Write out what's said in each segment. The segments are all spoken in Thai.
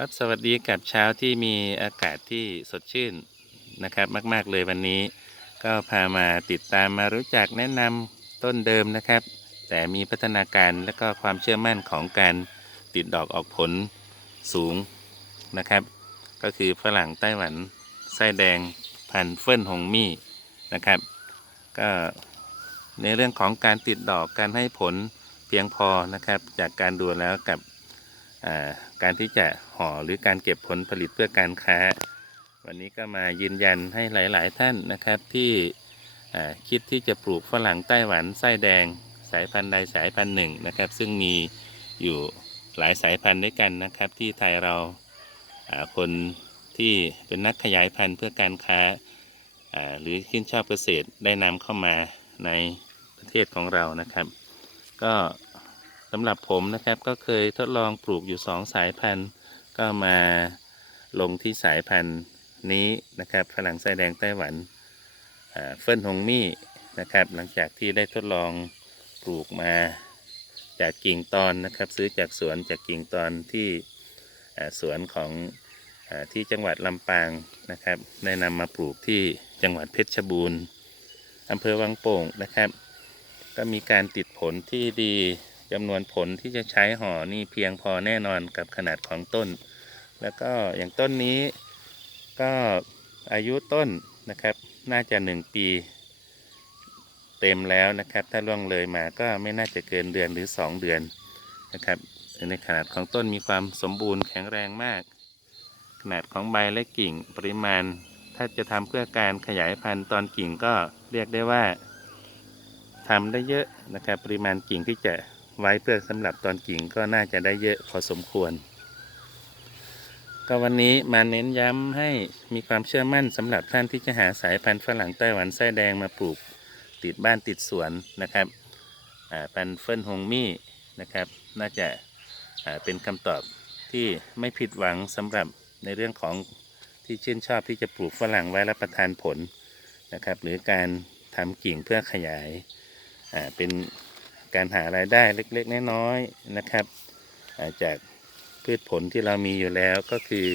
ครับสวัสดีกับเช้าที่มีอากาศที่สดชื่นนะครับ มาก ๆ เลยวันนี้ ก็พามาติดตามมารู้จักแนะนำต้นเดิมนะครับ แต่มีพัฒนาการและก็ความเชื่อมั่นของการติดดอกออกผลสูงนะครับ ก็คือฝรั่งไต้หวันไส้แดงพันเฟิ่นหงมี่นะครับ ก็ในเรื่องของการติดดอกการให้ผลเพียงพอนะครับ จากการดูแล้วกับอ่า การที่จะห่อหรือการเก็บผลผลิตเพื่อการค้า วันนี้ก็มายืนยันให้หลาย ๆ ท่านนะครับที่คิดที่จะปลูกฝรั่งไต้หวันไส้แดงสายพันธุ์ใดสายพันธุ์หนึ่งนะครับ ซึ่งมีอยู่หลายสายพันธุ์ด้วยกันนะครับ ที่ไทยเราคนที่เป็นนักขยายพันธุ์เพื่อการค้าหรือขึ้นชอบเกษตรได้นำเข้ามาในประเทศของเรานะครับ ก็ สำหรับผมนะครับก็เคยทดลองปลูกอยู่สองสายพันธุ์ ก็มาลงที่สายพันธุ์นี้นะครับฝรั่งไส้แดงไต้หวันอ่าเฟิ่นฮงมี่นะครับ หลังจากที่ได้ทดลองปลูกมาจากกิ่งตอนนะครับ ซื้อจากสวนจากกิ่งตอนที่สวนของอที่จังหวัดลำปางนะครับ ได้นำมาปลูกที่จังหวัดเพชรบูรณ์อำเภอวังโป่งนะครับ ก็มีการติดผลที่ดี จำนวนผลที่จะใช้ห่อนี่เพียงพอแน่นอนกับขนาดของต้น แล้วก็อย่างต้นนี้ก็อายุต้นนะครับ น่าจะหนึ่งปี เต็มแล้วนะครับ ถ้าล่วงเลยมาก็ไม่น่าจะเกินเดือนหรือสองเดือนนะครับในขนาดของต้นมีความสมบูรณ์แข็งแรงมาก ขนาดของใบและกิ่งปริมาณ ถ้าจะทำเพื่อการขยายพันธุ์ตอนกิ่งก็เรียกได้ว่าทำได้เยอะนะครับ ปริมาณกิ่งที่จะ ไว้เพื่อสำหรับตอนกิ่งก็น่าจะได้เยอะพอสมควร ก็วันนี้มาเน้นย้ำให้มีความเชื่อมั่นสำหรับท่านที่จะหาสายพันธุ์ฝรั่งไต้หวันไส้แดงมาปลูกติดบ้านติดสวนนะครับพันเฟิ่นฮงมี่นะครับ น่าจะเป็นคำตอบที่ไม่ผิดหวังสำหรับในเรื่องของที่ชื่นชอบที่จะปลูกฝรั่งไว้รับประทานผลนะครับ หรือการทำกิ่งเพื่อขยายเป็น การหารายได้เล็กๆน้อยๆนะครับาจากพืชผลที่เรามีอยู่แล้วก็คือ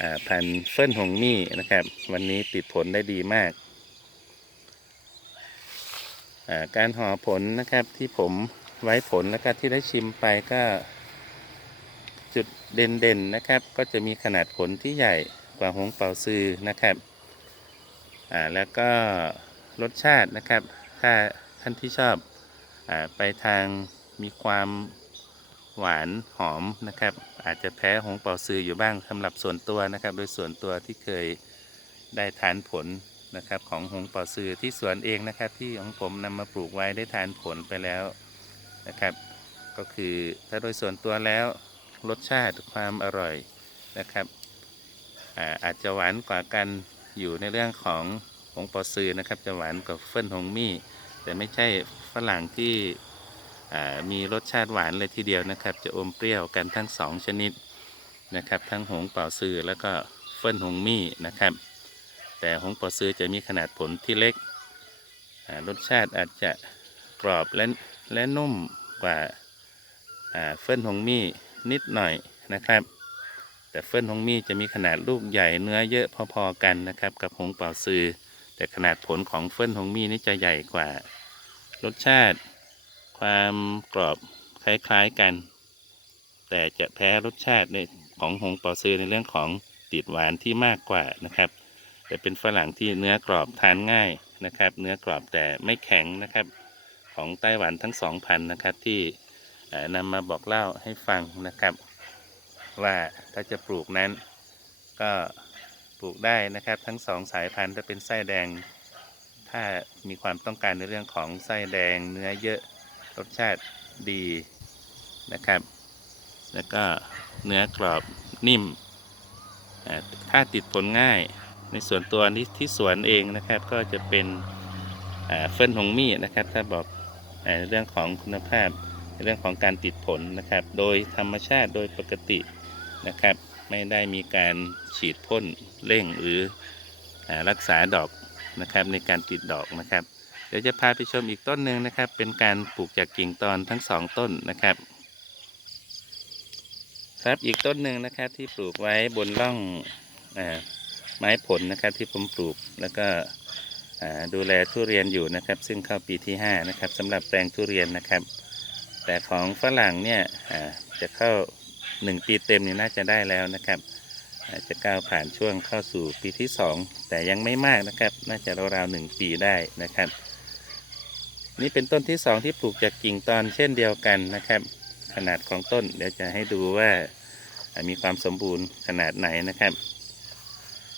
อพันเฟิ่นหงมี่นะครับ วันนี้ติดผลได้ดีมากาการห่อผลนะครับที่ผมไว้ผลแล้วก็ที่ได้ชิมไปก็จุดเด่นๆนะครับ ก็จะมีขนาดผลที่ใหญ่กว่าหงเป่าซือนะครับอ่าแล้วก็รสชาตินะครับ ถ้าท่านที่ชอบ ไปทางมีความหวานหอมนะครับ อาจจะแพ้หงเป่าซืออยู่บ้างสำหรับส่วนตัวนะครับ โดยส่วนตัวที่เคยได้ทานผลนะครับของหงเป่าซือที่สวนเองนะครับ ที่ของผมนำมาปลูกไว้ได้ทานผลไปแล้วนะครับ ก็คือถ้าโดยส่วนตัวแล้วรสชาติความอร่อยนะครับอาอาจจะหวานกว่ากันอยู่ในเรื่องของหงปอซือนะครับ จะหวานกว่าเฟิ่นหงมี่ แต่ไม่ใช่ฝรั่งที่มีรสชาติหวานเลยทีเดียวนะครับ จะอมเปรี้ยวกันทั้งสองชนิดนะครับ ทั้งหงเป่าซือแล้วก็เฟิ่นหงมี่นะครับ แต่หงเป่าซือจะมีขนาดผลที่เล็กรสชาติอาจจะกรอบและและนุ่มกว่าเฟิ่นหงมี่นิดหน่อยนะครับ แต่เฟิ่นฮงมี่จะมีขนาดลูกใหญ่เนื้อเยอะพอๆกันนะครับ กับหงเป่าซือแต่ขนาดผลของเฟิ่นฮงมี่นี่จะใหญ่กว่า รสชาติความกรอบคล้ายๆกัน แต่จะแพ้รสชาติในของหงเปาซือในเรื่องของติดหวานที่มากกว่านะครับ แต่เป็นฝรั่งที่เนื้อกรอบทานง่ายนะครับ เนื้อกรอบแต่ไม่แข็งนะครับ ของไต้หวันทั้งสองพันธุ์นะครับที่นำมาบอกเล่าให้ฟังนะครับ ว่าถ้าจะปลูกนั้นก็ปลูกได้นะครับ ทั้งสองสายพันธุ์ถ้าเป็นไส้แดง ถ้ามีความต้องการในเรื่องของไส้แดงเนื้อเยอะรสชาติดีนะครับ แล้วก็เนื้อกรอบนิ่ม ถ้าติดผลง่ายในส่วนตัวที่ที่สวนเองนะครับ ก็จะเป็นเฟิ่นหงมี่นะครับ ถ้าบอกเรื่องของคุณภาพเรื่องของการติดผลนะครับ โดยธรรมชาติโดยปกตินะครับ ไม่ได้มีการฉีดพ่นเร่งหรืออรักษาดอก นะครับในการติดดอกนะครับ เดี๋ยวจะพาไปชมอีกต้นหนึ่งนะครับ เป็นการปลูกจากกิ่งตอนทั้งสองต้นนะครับ ครับอีกต้นหนึ่งนะครับที่ปลูกไว้บนร่องอไม้ผลนะครับที่ผมปลูกแล้วก็ดูแลทุเรียนอยู่นะครับ ซึ่งเข้าปีที่5นะครับสำหรับแปลงทุเรียนนะครับ แต่ของฝรั่งเนี่ยจะเข้า 1 ปีเต็มนี่น่าจะได้แล้วนะครับ อาจจะก้าวผ่านช่วงเข้าสู่ปีที่ 2 แต่ยังไม่มากนะครับ น่าจะราวๆหนึ่งปีได้นะครับ นี่เป็นต้นที่ 2 ที่ปลูกจากกิ่งตอนเช่นเดียวกันนะครับ ขนาดของต้นเดี๋ยวจะให้ดูว่าอ่ามีความสมบูรณ์ขนาดไหนนะครับ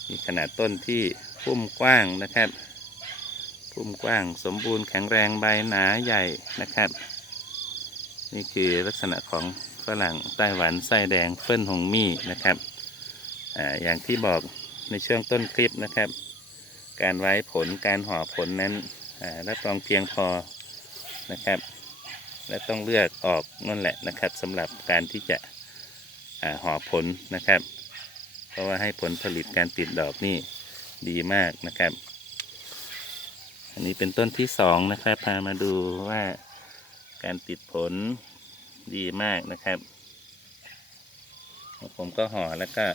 มีขนาดต้นที่พุ่มกว้างนะครับพุ่มกว้างสมบูรณ์แข็งแรงใบหนาใหญ่นะครับ นี่คือลักษณะของฝรั่งไต้หวันไส้แดงเฟิ่นหงมี่นะครับ อย่างที่บอกในช่วงต้นคลิปนะครับ การไว้ผลการห่อผลนั้นรับรองเพียงพอนะครับ และต้องเลือกออกนั่นแหละนะครับสำหรับการที่จะห่อผลนะครับ เพราะว่าให้ผลผลิตการติดดอกนี่ดีมากนะครับ อันนี้เป็นต้นที่สองนะครับ พามาดูว่าการติดผลดีมากนะครับ ผมก็ห่อแล้วก็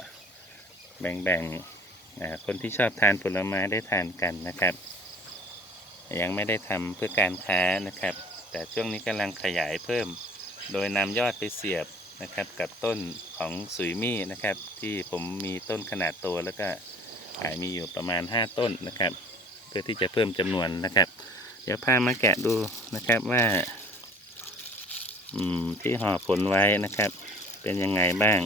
แบ่งๆคนที่ชอบทานผลไม้ได้ทานกันนะครับ ยังไม่ได้ทำเพื่อการค้านะครับ แต่ช่วงนี้กำลังขยายเพิ่ม โดยนำยอดไปเสียบนะครับกับต้นของสุยมี่นะครับ ที่ผมมีต้นขนาดโตแล้วก็อ่ามีอยู่ประมาณ 5 ต้นนะครับ เพื่อที่จะเพิ่มจำนวนนะครับ เดี๋ยวพามาแกะดูนะครับว่าอืมที่ห่อผลไว้นะครับ เป็นยังไงบ้าง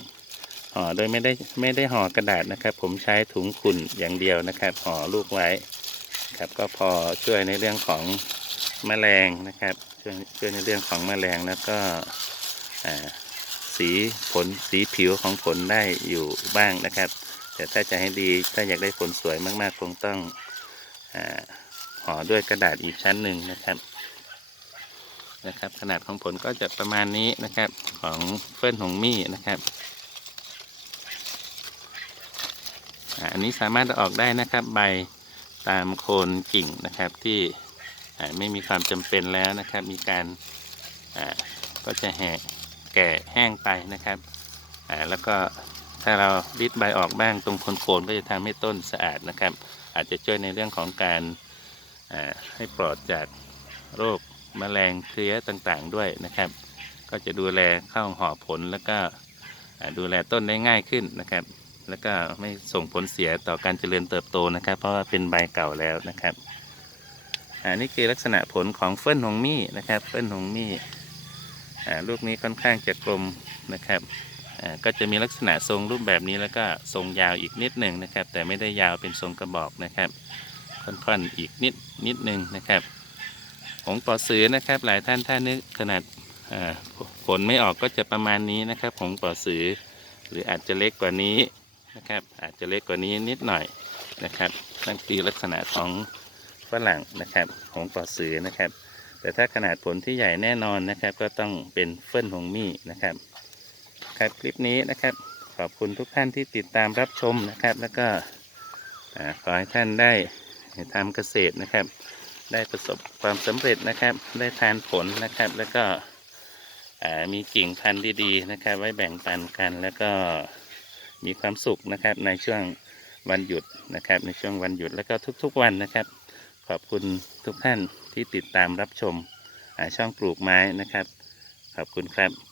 ห่อโดยไม่ได้ไม่ได้ห่อกระดาษนะครับ ผมใช้ถุงขุ่นอย่างเดียวนะครับห่อลูกไว้ครับก็พอช่วยในเรื่องของแมลงนะครับ ช่วยช่วยในเรื่องของแมลงแล้วก็อ่าสีผลสีผิวของผลได้อยู่บ้างนะครับ แต่ถ้าจะให้ดีถ้าอยากได้ผลสวยมากๆคงต้องอาห่อด้วยกระดาษอีกชั้นหนึ่งนะครับนะครับ ขนาดของผลก็จะประมาณนี้นะครับของเฟิ่นหงมี่นะครับ อันนี้สามารถออกได้นะครับใบตามโคนกิ่งนะครับที่ไม่มีความจำเป็นแล้วนะครับ มีการก็จะแหกแก่แห้งไปนะครับแล้วก็ถ้าเราริดใบออกบ้างตรงโคนๆก็จะทำให้ต้นสะอาดนะครับ อาจจะช่วยในเรื่องของการให้ปลอดจากโรคแมลงเพลี้ยต่างๆด้วยนะครับ ก็จะดูแลเข้าห่อผลแล้วก็ดูแลต้นได้ง่ายขึ้นนะครับ แล้วก็ไม่ส่งผลเสียต่อการเจริญเติบโตนะครับ เพราะว่าเป็นใบเก่าแล้วนะครับอันนี้คือลักษณะผลของเฟิ่นหงมี่นะครับ เฟิ่นหงมี่ลูกนี้ค่อนข้างจะกลมนะครับก็จะมีลักษณะทรงรูปแบบนี้แล้วก็ทรงยาวอีกนิดหนึ่งนะครับ แต่ไม่ได้ยาวเป็นทรงกระบอกนะครับค่อนๆอีกนิดนิดหนึ่งนะครับผงปอสือนะครับหลายท่านถ้านึกขนาดผลไม่ออกก็จะประมาณนี้นะครับผงปอสือหรืออาจจะเล็กกว่านี้ นะครับ อาจจะเล็กกว่านี้นิดหน่อยนะครับนั่นคือลักษณะของฝรั่งนะครับของปอสือนะครับ แต่ถ้าขนาดผลที่ใหญ่แน่นอนนะครับ ก็ต้องเป็นเฟิ่นหงมี่นะครับ ครับคลิปนี้นะครับ ขอบคุณทุกท่านที่ติดตามรับชมนะครับ แล้วก็ขอให้ท่านได้ทำเกษตรนะครับ ได้ประสบความสำเร็จนะครับ ได้ทานผลนะครับ แล้วก็มีกิ่งพันธุ์ดีๆนะครับ ไว้แบ่งปันกันแล้วก็ มีความสุขนะครับในช่วงวันหยุดนะครับ ในช่วงวันหยุดแล้วก็ทุกๆวันนะครับ ขอบคุณทุกท่านที่ติดตามรับชมช่องปลูกไม้นะครับ ขอบคุณครับ